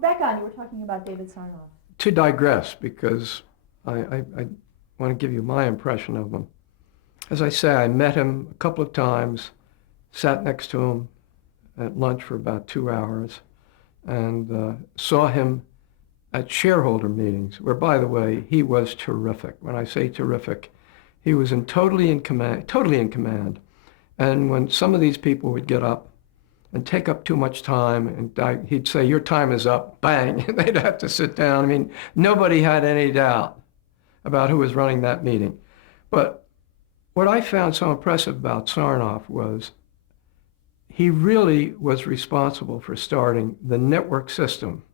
Well, back on, you were talking about David Sarnoff. To digress, because I want to give you my impression of him. As I say, I met him a couple of times, sat next to him at lunch for about 2 hours, and saw him at shareholder meetings, where, by the way, he was terrific. When I say terrific, he was totally in command. And when some of these people would get up and take up too much time, and he'd say, "Your time is up," bang, and they'd have to sit down. I mean, nobody had any doubt about who was running that meeting. But what I found so impressive about Sarnoff was he really was responsible for starting the network system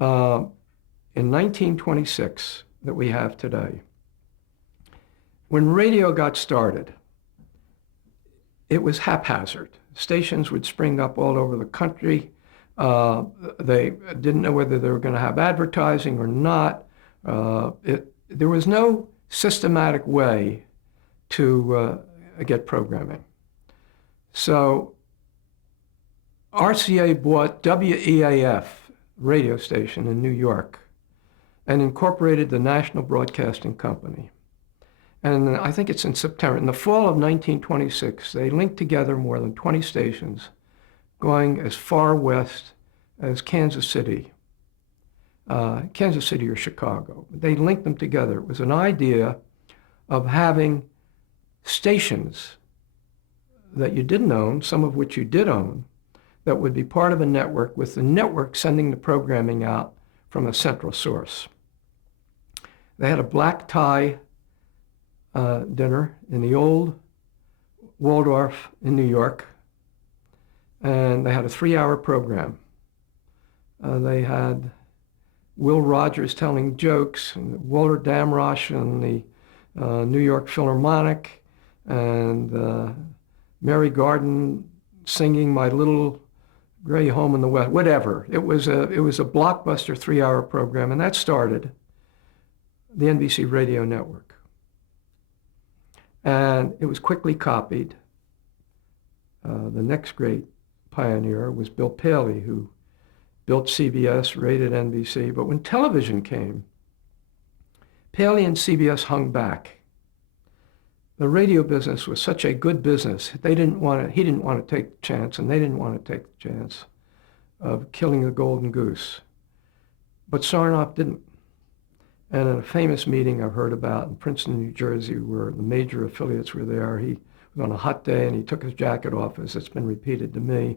in 1926 that we have today. When radio got started, it was haphazard. Stations would spring up all over the country. They didn't know whether they were going to have advertising or not. There was no systematic way to get programming. So RCA bought WEAF radio station in New York and incorporated the National Broadcasting Company. And I think it's in September. In the fall of 1926, they linked together more than 20 stations going as far west as Kansas City or Chicago. They linked them together. It was an idea of having stations that you didn't own, some of which you did own, that would be part of a network, with the network sending the programming out from a central source. They had a black tie dinner in the old Waldorf in New York, and they had a 3-hour program. They had Will Rogers telling jokes, and Walter Damrosch and the New York Philharmonic, and Mary Garden singing "My Little Gray Home in the West," whatever. It was a blockbuster 3-hour program, and that started the NBC radio network. And it was quickly copied. The next great pioneer was Bill Paley, who built CBS, raided NBC. But when television came, Paley and CBS hung back. The radio business was such a good business. He didn't want to take the chance, and they didn't want to take the chance of killing the golden goose. But Sarnoff didn't. And in a famous meeting I've heard about in Princeton, New Jersey, where the major affiliates were there, he was on a hot day and he took his jacket off, as it's been repeated to me,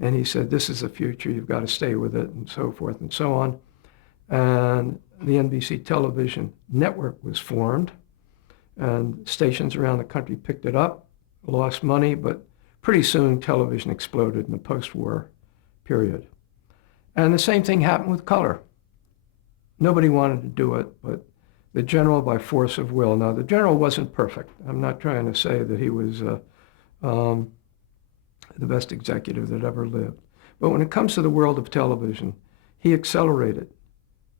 and he said, "This is the future, you've got to stay with it," and so forth and so on. And the NBC television network was formed, and stations around the country picked it up, lost money, but pretty soon television exploded in the post-war period. And the same thing happened with color. Nobody wanted to do it, but the general, by force of will. Now, the general wasn't perfect. I'm not trying to say that he was the best executive that ever lived. But when it comes to the world of television, he accelerated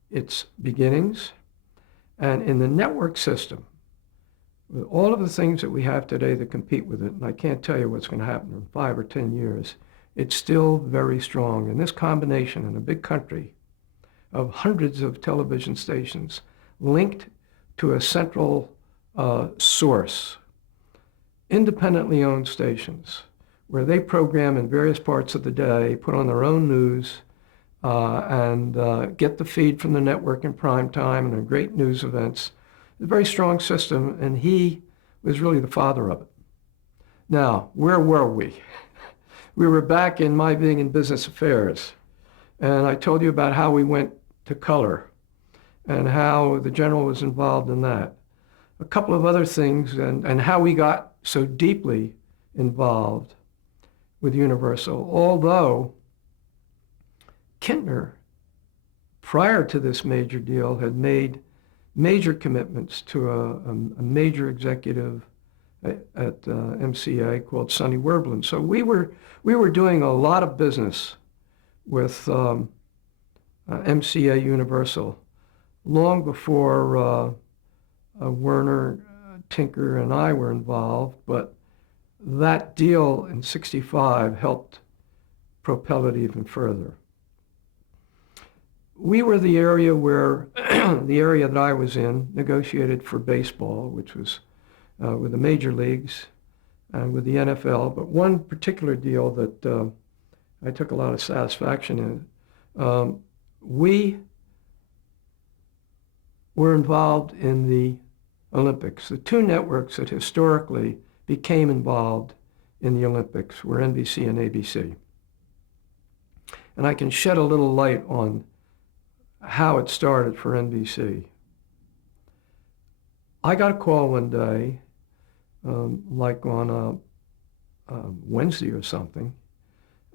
its beginnings. And in the network system, with all of the things that we have today that compete with it, and I can't tell you what's going to happen in 5 or 10 years, it's still very strong. And this combination in a big country of hundreds of television stations linked to a central source, independently owned stations, where they program in various parts of the day, put on their own news, and get the feed from the network in prime time and in great news events. It's a very strong system, and he was really the father of it. Now, where were we? We were back in my being in business affairs. And I told you about how we went to color and how the general was involved in that. A couple of other things, and how we got so deeply involved with Universal. Although Kintner, prior to this major deal, had made major commitments to a major executive at MCA called Sonny Werblin. So we were doing a lot of business with MCA Universal long before Werner, Tinker, and I were involved, but that deal in '65 helped propel it even further. we were the area where, the area that I was in, negotiated for baseball, which was with the major leagues and with the NFL. But one particular deal that I took a lot of satisfaction in, we were involved in the Olympics. The two networks that historically became involved in the Olympics were NBC and ABC. And I can shed a little light on how it started for NBC. I got a call one day, like on a Wednesday or something,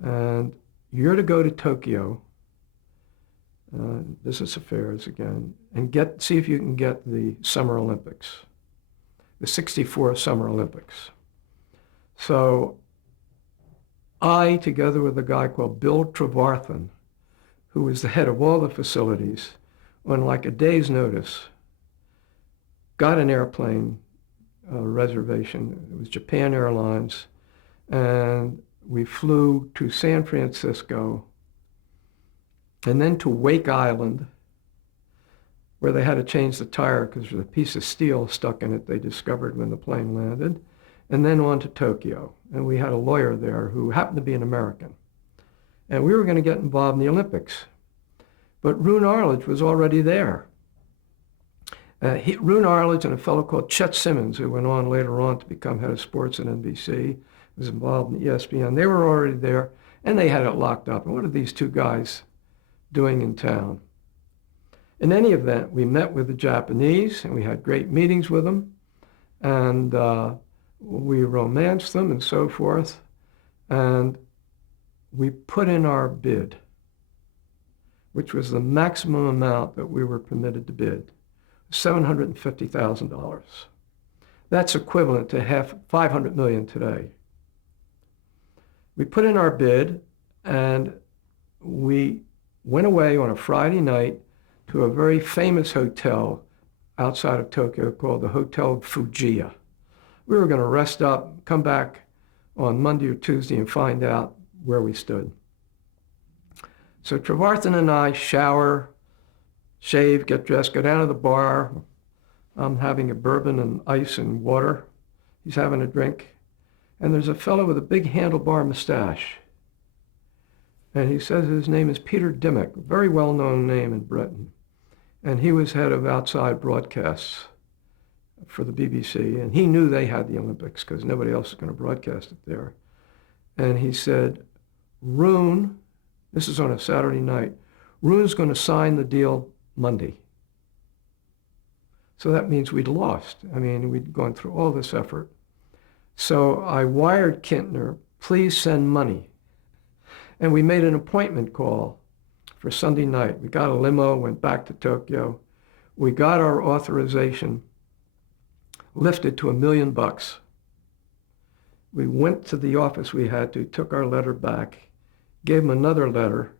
and you're to go to Tokyo, business affairs again, and see if you can get the Summer Olympics, the '64 Summer Olympics. So I, together with a guy called Bill Trevarthen, who was the head of all the facilities, on like a day's notice, got an airplane reservation. It was Japan Airlines, and we flew to San Francisco and then to Wake Island, where they had to change the tire because there was a piece of steel stuck in it they discovered when the plane landed, and then on to Tokyo. And we had a lawyer there who happened to be an American. And we were going to get involved in the Olympics. But Roone Arledge was already there. Roone Arledge and a fellow called Chet Simmons, who went on later on to become head of sports at NBC, was involved in ESPN. They were already there, and they had it locked up. And what are these two guys doing in town? In any event, we met with the Japanese, and we had great meetings with them, and we romanced them and so forth, and we put in our bid, which was the maximum amount that we were permitted to bid, $750,000. That's equivalent to $500 million today. We put in our bid, and we went away on a Friday night to a very famous hotel outside of Tokyo called the Hotel Fujiya. We were going to rest up, come back on Monday or Tuesday and find out where we stood. So Trevarthen and I shower, shave, get dressed, go down to the bar. I'm having a bourbon and ice and water. He's having a drink. And there's a fellow with a big handlebar mustache. And he says his name is Peter Dimmock, a very well-known name in Britain. And he was head of outside broadcasts for the BBC. And he knew they had the Olympics because nobody else was going to broadcast it there. And he said, Roone, this is on a Saturday night, Roone's going to sign the deal Monday. So that means we'd lost. I mean, we'd gone through all this effort. So I wired Kintner, please send money. And we made an appointment call for Sunday night. We got a limo, went back to Tokyo. We got our authorization lifted to $1 million. We went to the office we had to, took our letter back, gave him another letter,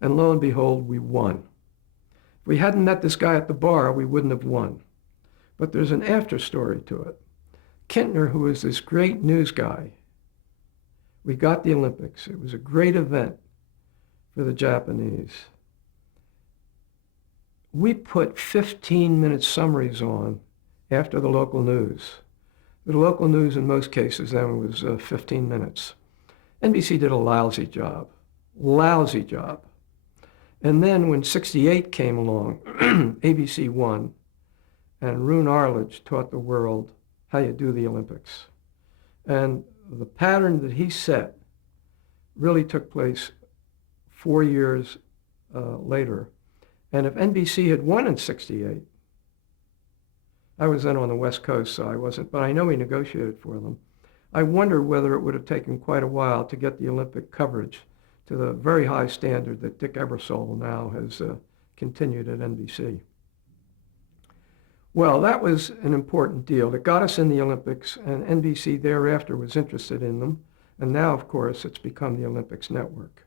and lo and behold, we won. If we hadn't met this guy at the bar, we wouldn't have won. But there's an after story to it. Kintner, who was this great news guy, we got the Olympics. It was a great event for the Japanese. We put 15-minute summaries on after the local news. The local news in most cases then was 15 minutes. NBC did a lousy job. And then when '68 came along, ABC won, and Roone Arledge taught the world how you do the Olympics. And the pattern that he set really took place 4 years later. And if NBC had won in '68, I was then on the West Coast, so I wasn't, but I know he negotiated for them. I wonder whether it would have taken quite a while to get the Olympic coverage to the very high standard that Dick Ebersol now has continued at NBC. Well, that was an important deal. It got us in the Olympics, and NBC thereafter was interested in them. And now, of course, it's become the Olympics network.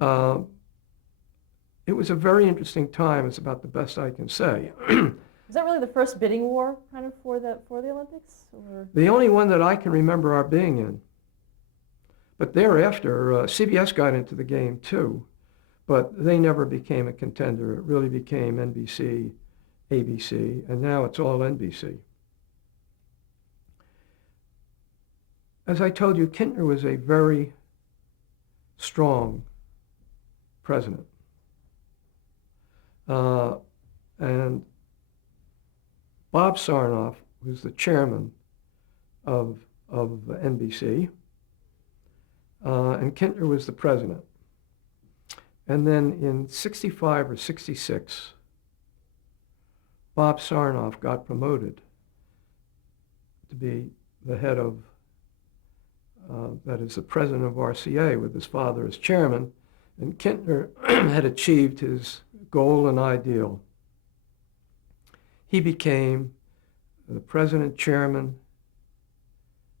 It was a very interesting time. It's about the best I can say. Was that really the first bidding war kind of for the Olympics? Or? The only one that I can remember our being in. But thereafter, CBS got into the game too. but they never became a contender. It really became NBC, ABC, and now it's all NBC. As I told you, Kintner was a very strong president. And Bob Sarnoff was the chairman of NBC, and Kintner was the president. And then in 65 or 66, Bob Sarnoff got promoted to be the head of, that is the president of RCA with his father as chairman, and Kintner had achieved his goal and ideal. He became the president, chairman,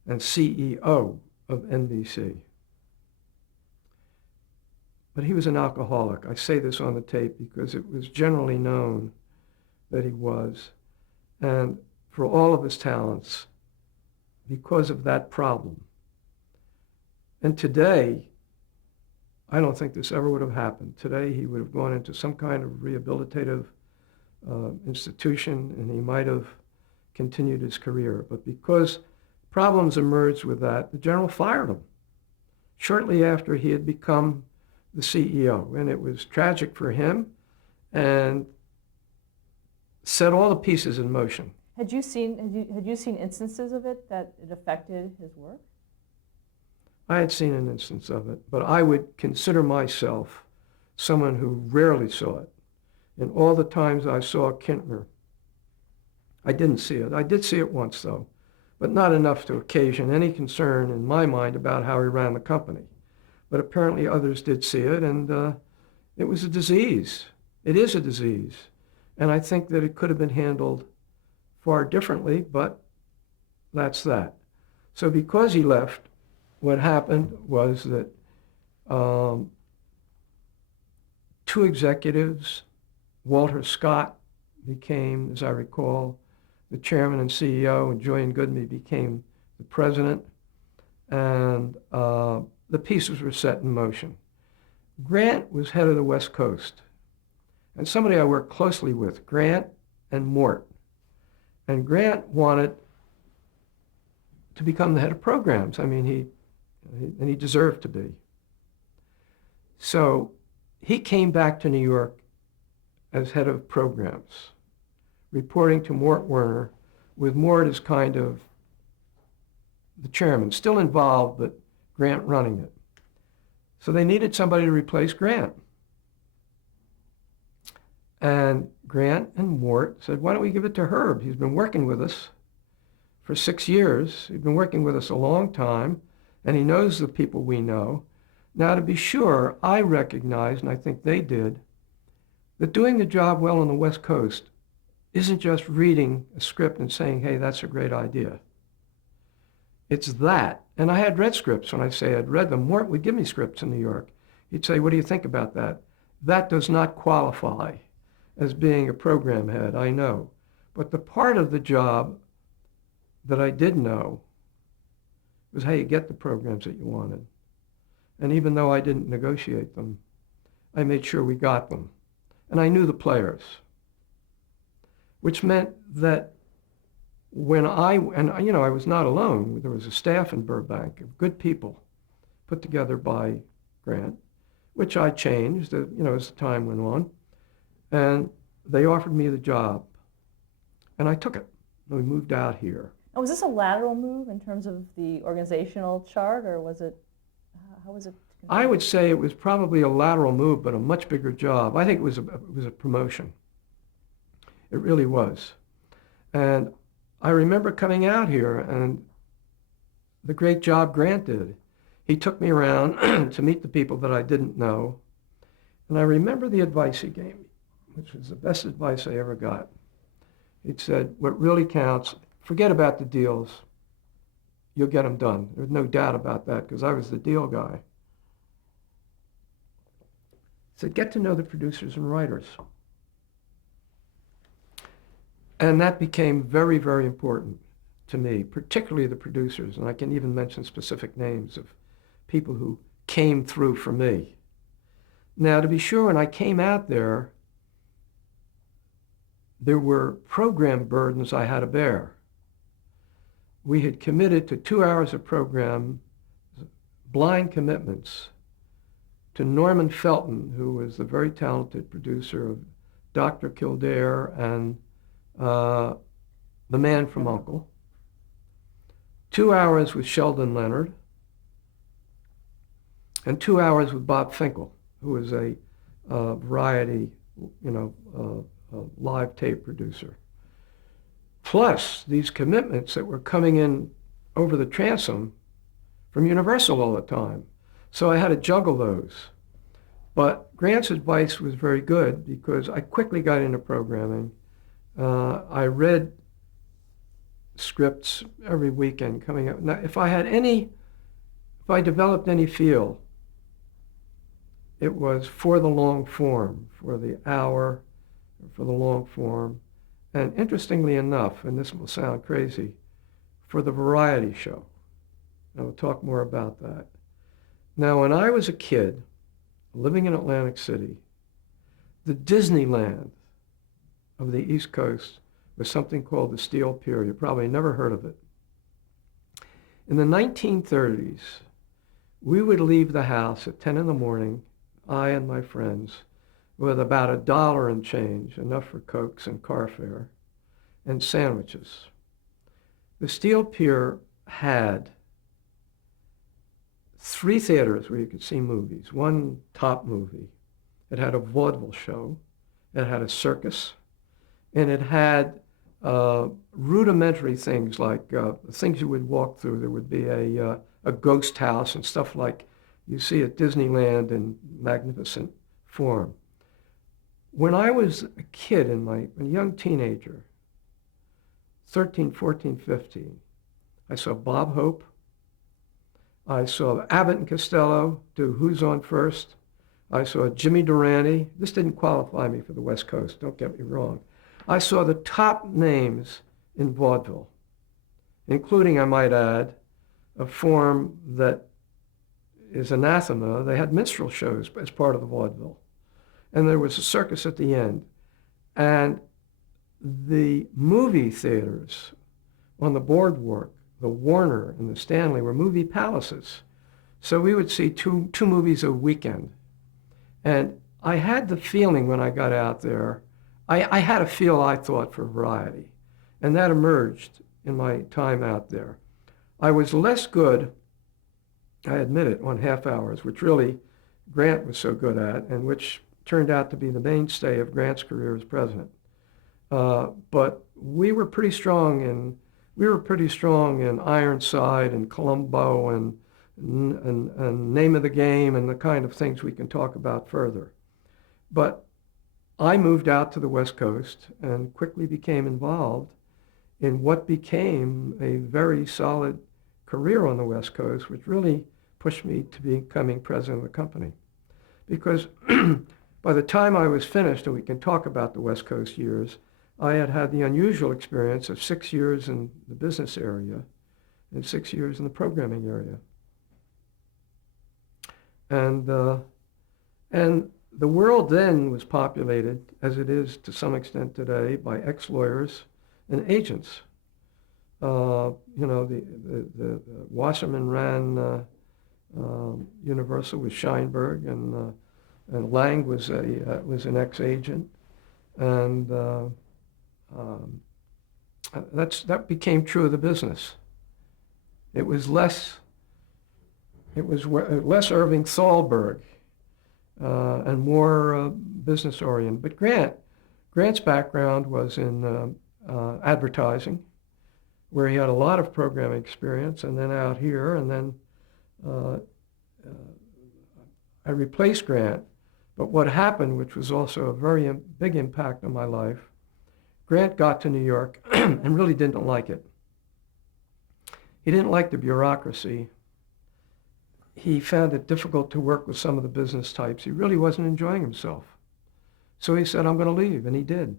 and CEO of NBC. But he was an alcoholic. I say this on the tape because it was generally known that he was. And for all of his talents, because of that problem. And today, I don't think this ever would have happened. Today, he would have gone into some kind of rehabilitative institution, and he might have continued his career. But because problems emerged with that, the general fired him shortly after he had become the CEO. And it was tragic for him and set all the pieces in motion. Had you seen instances of it that it affected his work? I had seen an instance of it, but I would consider myself someone who rarely saw it. In all the times I saw Kintner, I didn't see it. I did see it once, though, but not enough to occasion any concern in my mind about how he ran the company. But apparently others did see it, and it was a disease. It is a disease. And I think that it could have been handled far differently, but that's that. So because he left, what happened was that two executives, Walter Scott became, as I recall, the chairman and CEO, and Julian Goodman became the president, and the pieces were set in motion. Grant was head of the West Coast, and somebody I worked closely with, Grant and Mort. And Grant wanted to become the head of programs. I mean, he deserved to be. So he came back to New York as head of programs, reporting to Mort Werner, with Mort as kind of the chairman, still involved, but Grant running it. So they needed somebody to replace Grant. And Grant and Mort said, why don't we give it to Herb? He's been working with us for 6 years. He's been working with us a long time, and he knows the people we know. Now, to be sure, I recognize, and I think they did, that doing the job well on the West Coast isn't just reading a script and saying, hey, that's a great idea. It's that. And I had read scripts. When I say I'd read them, Mort would give me scripts in New York. He'd say, what do you think about that? That does not qualify as being a program head, I know. But the part of the job that I did know was how you get the programs that you wanted. And even though I didn't negotiate them, I made sure we got them. And I knew the players, which meant that when I was not alone. There was a staff in Burbank of good people put together by Grant, which I changed, as the time went on. And they offered me the job, and I took it. We moved out here. And was this a lateral move in terms of the organizational chart, or was it, how was it? I would say it was probably a lateral move, but a much bigger job. I think it was a promotion. It really was. And I remember coming out here and the great job Grant did. He took me around to meet the people that I didn't know. And I remember the advice he gave me, which was the best advice I ever got. He'd said, what really counts, forget about the deals. You'll get them done. There's no doubt about that, because I was the deal guy. He said, get to know the producers and writers. And that became very, very important to me, particularly the producers. And I can even mention specific names of people who came through for me. Now, to be sure, when I came out there were program burdens I had to bear. We had committed to 2 hours of program, blind commitments, to Norman Felton, who was the very talented producer of Dr. Kildare and The Man from U.N.C.L.E., 2 hours with Sheldon Leonard, and 2 hours with Bob Finkel, who was a variety, live tape producer. Plus these commitments that were coming in over the transom from Universal all the time. So I had to juggle those. But Grant's advice was very good because I quickly got into programming. I read scripts every weekend coming up. Now, if I developed any feel, it was for the long form, for the hour, for the long form. And interestingly enough, and this will sound crazy, for the variety show. And we'll talk more about that. Now, when I was a kid, living in Atlantic City, the Disneyland of the East Coast was something called the Steel Pier. You probably never heard of it. In the 1930s, we would leave the house at 10 in the morning, I and my friends, with about $1 and change, enough for Cokes and car fare, and sandwiches. The Steel Pier had 3 theaters where you could see movies. One top movie. It had a vaudeville show. It had a circus. And it had rudimentary things like things you would walk through. There would be a ghost house and stuff like you see at Disneyland in magnificent form. When I was a kid, a young teenager, 13, 14, 15, I saw Bob Hope. I saw Abbott and Costello do Who's on First. I saw Jimmy Durante. This didn't qualify me for the West Coast, don't get me wrong. I saw the top names in vaudeville, including, I might add, a form that is anathema. They had minstrel shows as part of the vaudeville. And there was a circus at the end. And the movie theaters on the boardwalk, the Warner and the Stanley, were movie palaces. So we would see two movies a weekend. And I had the feeling when I got out there, I had a feel, I thought, for variety. And that emerged in my time out there. I was less good, I admit it, on half hours, which really Grant was so good at, and which turned out to be the mainstay of Grant's career as president. But we were pretty strong in Ironside and Columbo and Name of the Game and the kind of things we can talk about further. But I moved out to the West Coast and quickly became involved in what became a very solid career on the West Coast, which really pushed me to becoming president of the company. Because by the time I was finished, and we can talk about the West Coast years, I had had the unusual experience of 6 years in the business area and 6 years in the programming area. And the world then was populated, as it is to some extent today, by ex-lawyers and agents. The Wasserman ran Universal with Scheinberg, and Lang was an ex-agent, and that became true of the business. It was less Irving Thalberg and more business oriented. But Grant's background was in advertising, where he had a lot of programming experience, and then out here, and then I replaced Grant. But what happened, which was also a very big impact on my life, Grant got to New York and really didn't like it. He didn't like the bureaucracy. He found it difficult to work with some of the business types. He really wasn't enjoying himself. So he said, I'm going to leave, and he did.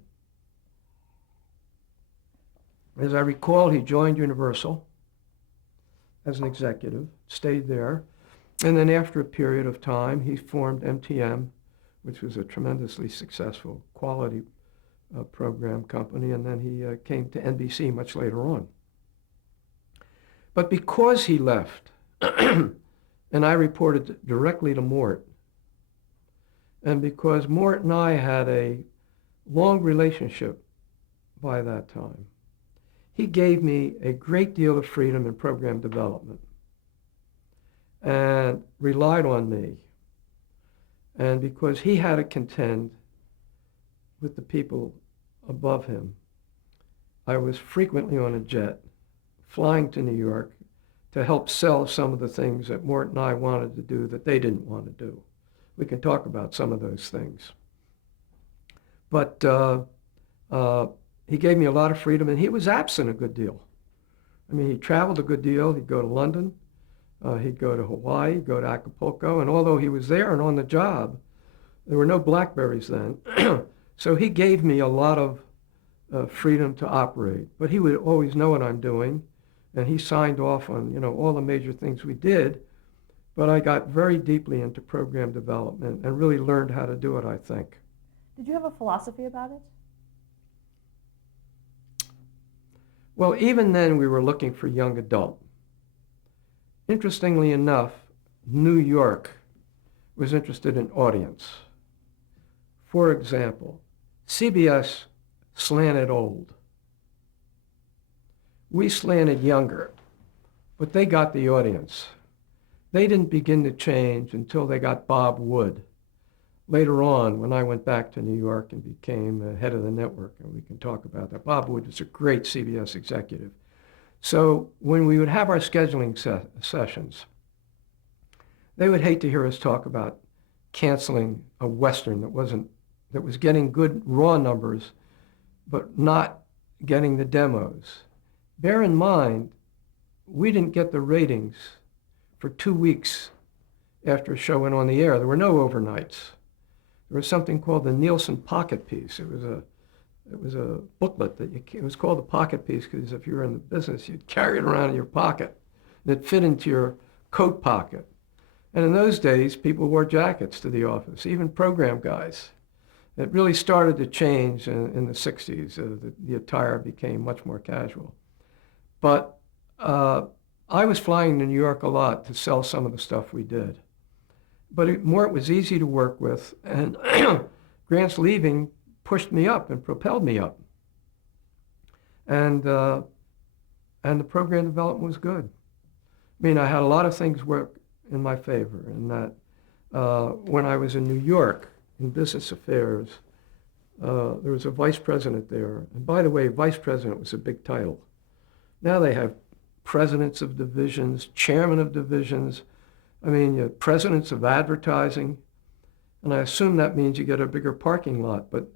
As I recall, he joined Universal as an executive, stayed there, and then after a period of time, he formed MTM which was a tremendously successful quality program company, and then he came to NBC much later on. But because he left, and I reported directly to Mort, and because Mort and I had a long relationship by that time, he gave me a great deal of freedom in program development and relied on me. And because he had to contend with the people above him, I was frequently on a jet, flying to New York to help sell some of the things that Mort and I wanted to do that they didn't want to do. We can talk about some of those things. But he gave me a lot of freedom, and he was absent a good deal. I mean, he traveled a good deal. He'd go to London, he'd go to Hawaii, he'd go to Acapulco, and although he was there and on the job, there were no Blackberries then, so he gave me a lot of freedom to operate. But he would always know what I'm doing, and he signed off on, all the major things we did. But I got very deeply into program development and really learned how to do it, I think. Did you have a philosophy about it? Well, even then we were looking for young adult. Interestingly enough, New York was interested in audience. For example, CBS slanted old. We slanted younger, but they got the audience. They didn't begin to change until they got Bob Wood. Later on, when I went back to New York and became head of the network, and we can talk about that, Bob Wood was a great CBS executive. So when we would have our scheduling sessions, they would hate to hear us talk about canceling a Western that was getting good raw numbers, but not getting the demos. Bear in mind, we didn't get the ratings for 2 weeks after a show went on the air. There were no overnights. There was something called the Nielsen Pocket Piece. It was a booklet it was called the Pocket Piece because if you were in the business, you'd carry it around in your pocket. And it fit into your coat pocket. And in those days, people wore jackets to the office, even program guys. It really started to change in the 60s. The attire became much more casual. But I was flying to New York a lot to sell some of the stuff we did. But Mort was easy to work with, and Grant's leaving pushed me up and propelled me up. And the program development was good. I mean, I had a lot of things work in my favor, in that when I was in New York in business affairs, there was a vice president there. And by the way, vice president was a big title. Now they have presidents of divisions, chairman of divisions. I mean, you have presidents of advertising. And I assume that means you get a bigger parking lot. But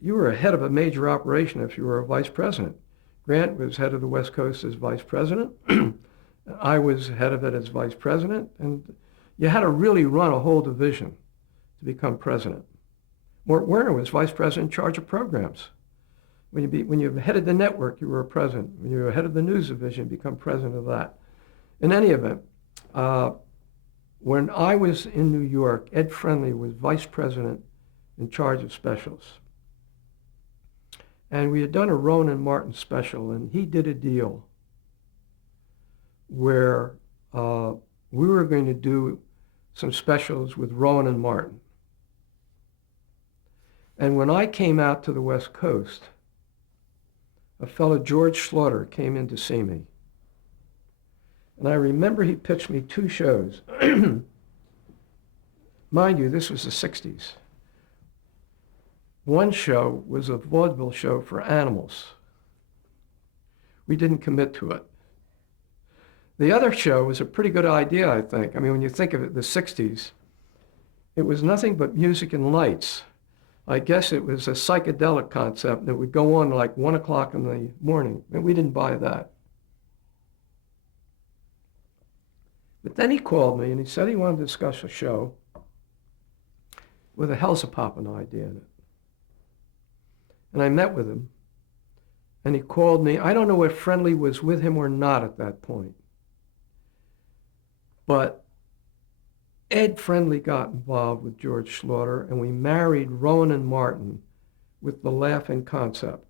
you were head of a major operation if you were a vice president. Grant was head of the West Coast as vice president. I was head of it as vice president. And you had to really run a whole division to become president. Mort Werner was vice president in charge of programs. When you headed the network, you were a president. When you were head of the news division, you become president of that. In any event, when I was in New York, Ed Friendly was vice president in charge of specials. And we had done a Rowan and Martin special, and he did a deal where we were going to do some specials with Rowan and Martin. And when I came out to the West Coast, a fellow, George Schlosser, came in to see me. And I remember he pitched me 2 shows. Mind you, this was the 60s. One show was a vaudeville show for animals. We didn't commit to it. The other show was a pretty good idea, I think. I mean, when you think of it, the 60s, it was nothing but music and lights. I guess it was a psychedelic concept that would go on like 1 o'clock in the morning, and we didn't buy that. But then he called me and he said he wanted to discuss a show with a hellzapoppin' idea in it. And I met with him, and he called me. I don't know if Friendly was with him or not at that point. But Ed Friendly got involved with George Schlosser, and we married Rowan and Martin with the laughing concept.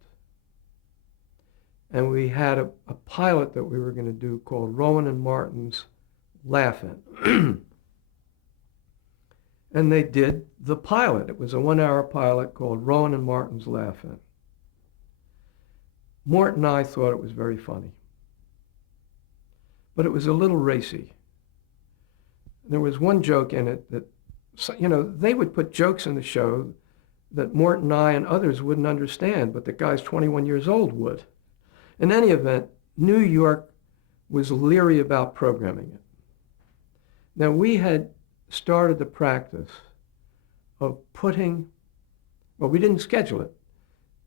And we had a pilot that we were going to do called Rowan and Martin's Laughin'. And they did the pilot. It was a 1-hour pilot called Rowan and Martin's Laughin'. Mort and I thought it was very funny. But it was a little racy. There was one joke in it that, they would put jokes in the show that Mort and I and others wouldn't understand, but the guy's 21 years old would. In any event, New York was leery about programming it. Now, we had started the practice of we didn't schedule it.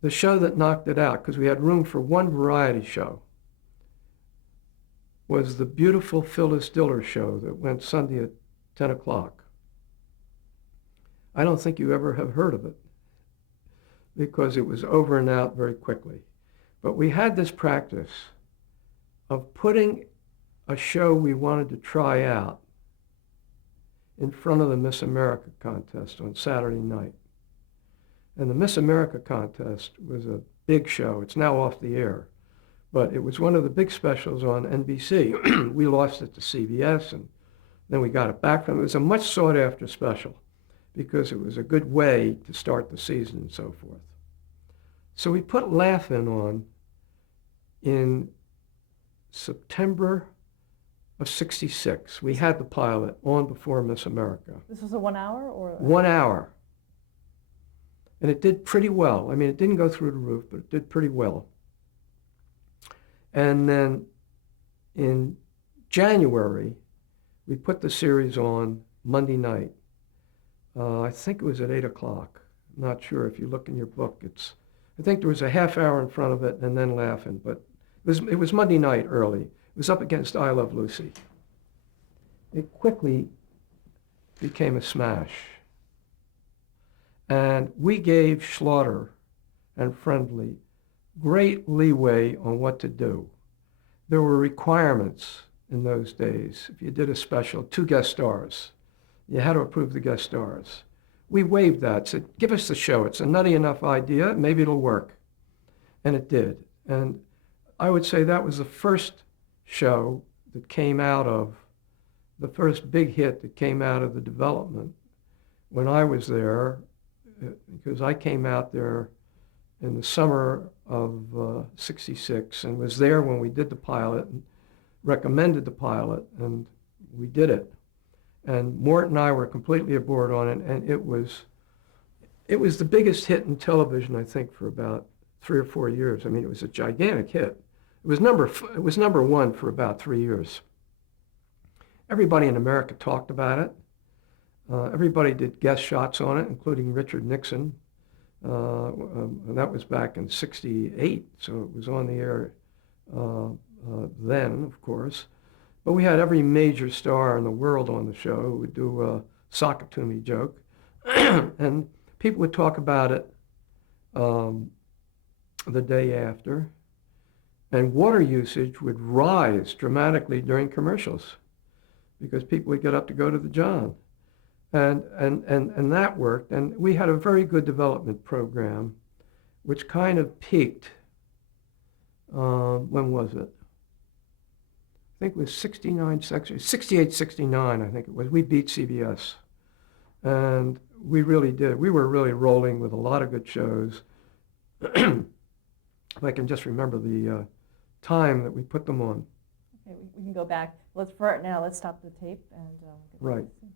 The show that knocked it out, because we had room for one variety show, was the beautiful Phyllis Diller show that went Sunday at 10 o'clock. I don't think you ever have heard of it because it was over and out very quickly. But we had this practice of putting a show we wanted to try out in front of the Miss America contest on Saturday night. And the Miss America contest was a big show. It's now off the air. But it was one of the big specials on NBC. We lost it to CBS, and then we got it back from it. It was a much sought-after special because it was a good way to start the season and so forth. So we put Laugh-In on in September of '66. We had the pilot on before Miss America. This was a 1 hour or? 1 hour. And it did pretty well. I mean, it didn't go through the roof, but it did pretty well. And then in January, we put the series on Monday night. I think it was at 8 o'clock. I'm not sure. If you look in your book, I think there was a half hour in front of it and then Laughing, but it was Monday night early. It was up against I Love Lucy. It quickly became a smash. And we gave Schlosser and Friendly great leeway on what to do. There were requirements in those days. If you did a special, 2 guest stars. You had to approve the guest stars. We waived that, said, give us the show. It's a nutty enough idea, maybe it'll work. And it did. And I would say that was the first show that came out of, the first big hit that came out of the development when I was there, because I came out there in the summer of '66 and was there when we did the pilot and recommended the pilot, and we did it. And Mort and I were completely aboard on it, and it was the biggest hit in television, I think, for about 3 or 4 years. I mean, it was a gigantic hit. It was number 1 for about 3 years. Everybody in America talked about it. Everybody did guest shots on it, including Richard Nixon. And that was back in '68, so it was on the air then, of course. But we had every major star in the world on the show who would do a Sockatumi joke. And people would talk about it the day after. And water usage would rise dramatically during commercials because people would get up to go to the John. And that worked. And we had a very good development program, which kind of peaked. When was it? I think it was 68, 69, I think it was. We beat CBS. And we really did. We were really rolling with a lot of good shows. If I can just remember the time that we put them on. Okay, we can go back. For now, let's stop the tape and Right. back.